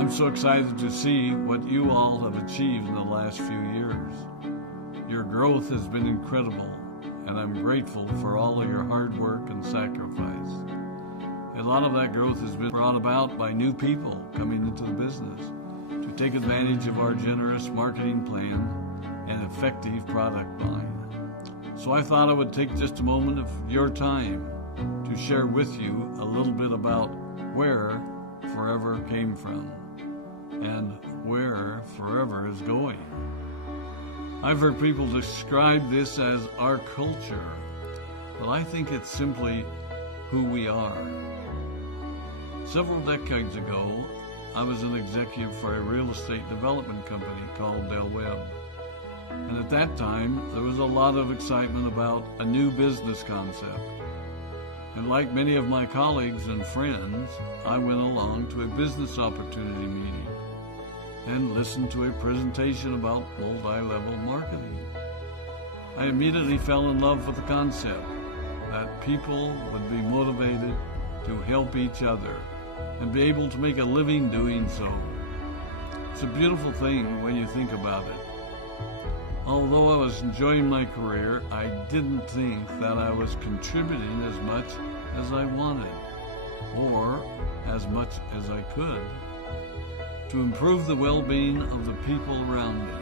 I'm so excited to see what you all have achieved in the last few years. Your growth has been incredible, and I'm grateful for all of your hard work and sacrifice. A lot of that growth has been brought about by new people coming into the business to take advantage of our generous marketing plan and effective product line. So I thought I would take just a moment of your time to share with you a little bit about where Forever came from and where Forever is going. I've heard people describe this as our culture, but I think it's simply who we are. Several decades ago, I was an executive for a real estate development company called Del Webb. And at that time, there was a lot of excitement about a new business concept. And like many of my colleagues and friends, I went along to a business opportunity meeting and listened to a presentation about multi-level marketing. I immediately fell in love with the concept that people would be motivated to help each other and be able to make a living doing so. It's a beautiful thing when you think about it. Although I was enjoying my career, I didn't think that I was contributing as much as I wanted, or as much as I could, to improve the well-being of the people around me.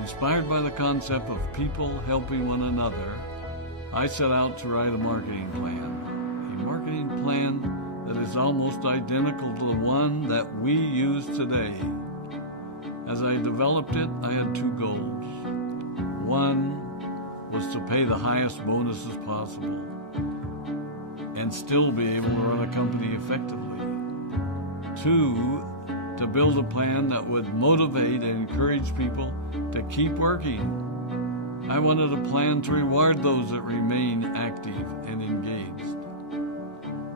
Inspired by the concept of people helping one another, I set out to write a marketing plan that is almost identical to the one that we use today. As I developed it, I had two goals. One was to pay the highest bonuses possible and still be able to run a company effectively. Two, to build a plan that would motivate and encourage people to keep working. I wanted a plan to reward those that remain active and engaged.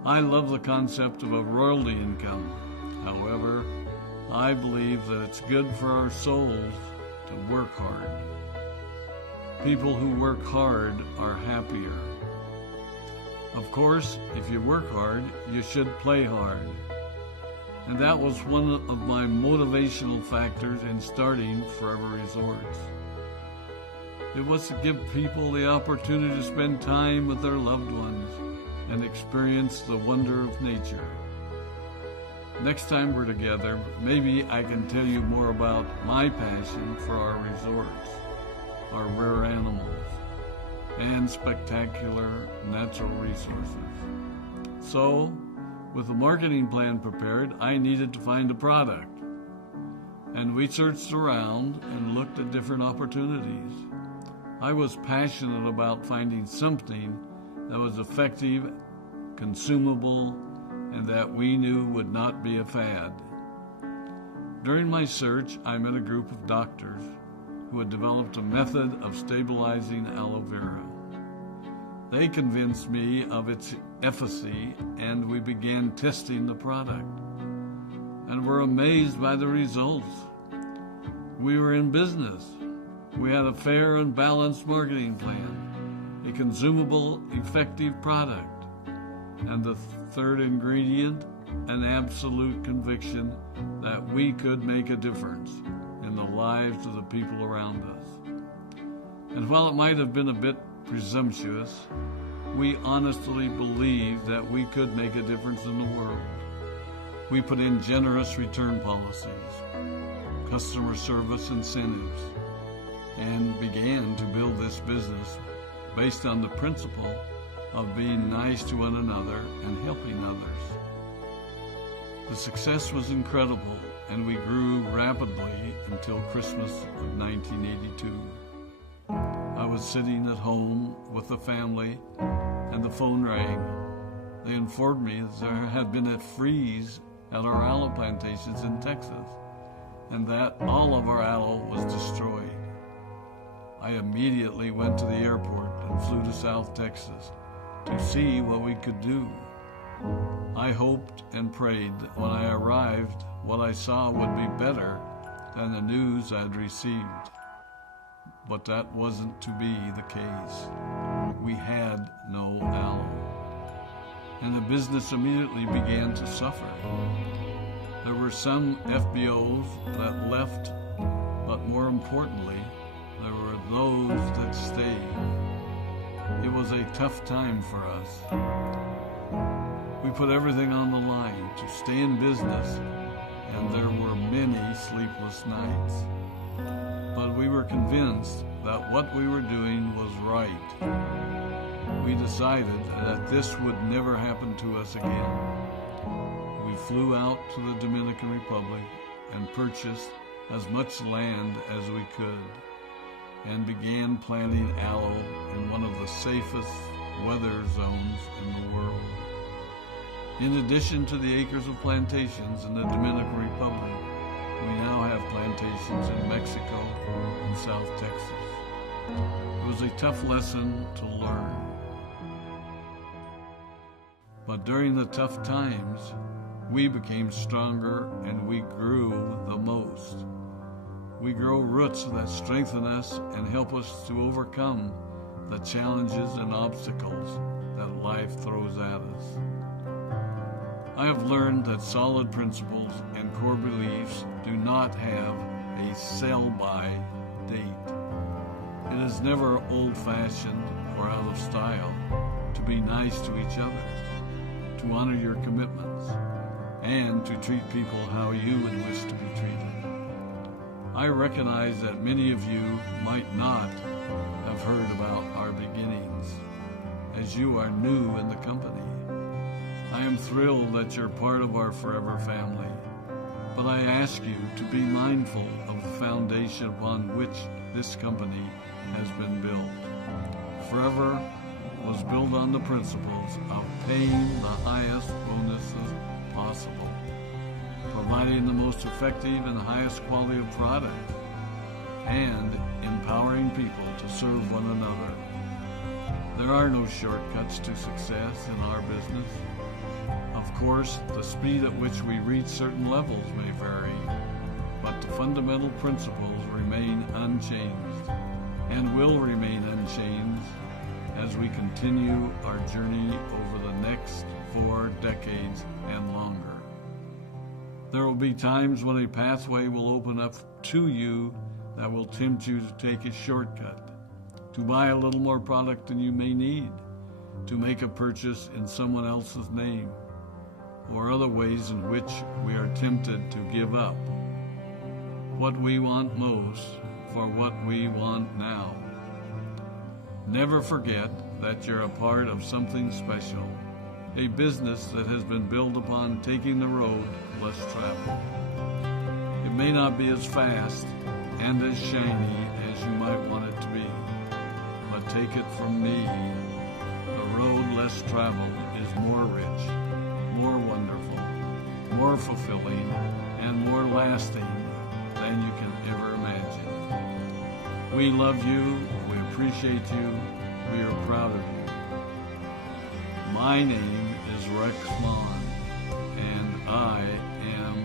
I love the concept of a royalty income. However, I believe that it's good for our souls to work hard. People who work hard are happier. Of course, if you work hard, you should play hard. And that was one of my motivational factors in starting Forever Resorts. It was to give people the opportunity to spend time with their loved ones and experience the wonder of nature. Next time we're together, maybe I can tell you more about my passion for our resorts, our rare animals, and spectacular natural resources. So, with the marketing plan prepared, I needed to find a product. And we searched around and looked at different opportunities. I was passionate about finding something that was effective, consumable, and that we knew would not be a fad. During my search, I met a group of doctors who had developed a method of stabilizing aloe vera. They convinced me of its efficacy, and we began testing the product, and were amazed by the results. We were in business. We had a fair and balanced marketing plan, a consumable, effective product, and the third ingredient, an absolute conviction that we could make a difference in the lives of the people around us. And while it might have been a bit presumptuous, we honestly believed that we could make a difference in the world. We put in generous return policies, customer service incentives, and began to build this business based on the principle of being nice to one another and helping others. The success was incredible, and we grew rapidly until Christmas of 1982. I was sitting at home with the family, and the phone rang. They informed me that there had been a freeze at our aloe plantations in Texas, and that all of our aloe was destroyed. I immediately went to the airport and flew to South Texas to see what we could do. I hoped and prayed that when I arrived, what I saw would be better than the news I'd received. But that wasn't to be the case. We had no aloe, and the business immediately began to suffer. There were some FBOs that left, but more importantly, there were those that stayed. It was a tough time for us. We put everything on the line to stay in business, and there were many sleepless nights. But we were convinced that what we were doing was right. We decided that this would never happen to us again. We flew out to the Dominican Republic and purchased as much land as we could and began planting aloe in one of the safest weather zones in the world. In addition to the acres of plantations in the Dominican Republic, we now have plantations in Mexico and South Texas. It was a tough lesson to learn. But during the tough times, we became stronger and we grew the most. We grow roots that strengthen us and help us to overcome the challenges and obstacles that life throws at us. I have learned that solid principles and core beliefs do not have a sell-by date. It is never old-fashioned or out of style to be nice to each other, to honor your commitments, and to treat people how you would wish to be treated. I recognize that many of you might not have heard about our beginnings, as you are new in the company. I am thrilled that you're part of our forever family, but I ask you to be mindful of the foundation upon which this company has been built. Forever was built on the principles of paying the highest bonuses possible, providing the most effective and highest quality of product, and empowering people to serve one another. There are no shortcuts to success in our business. Of course, the speed at which we reach certain levels may vary, but the fundamental principles remain unchanged and will remain unchanged as we continue our journey over the next 4 decades and longer. There will be times when a pathway will open up to you that will tempt you to take a shortcut, to buy a little more product than you may need, to make a purchase in someone else's name, or other ways in which we are tempted to give up what we want most for what we want now. Never forget that you're a part of something special, a business that has been built upon taking the road less traveled. It may not be as fast and as shiny as you might want it to be, but take it from me, the road less traveled is more rich, more wonderful, more fulfilling, and more lasting than you can ever imagine. We love you, we appreciate you, we are proud of you. My name is Rex Mon, and I am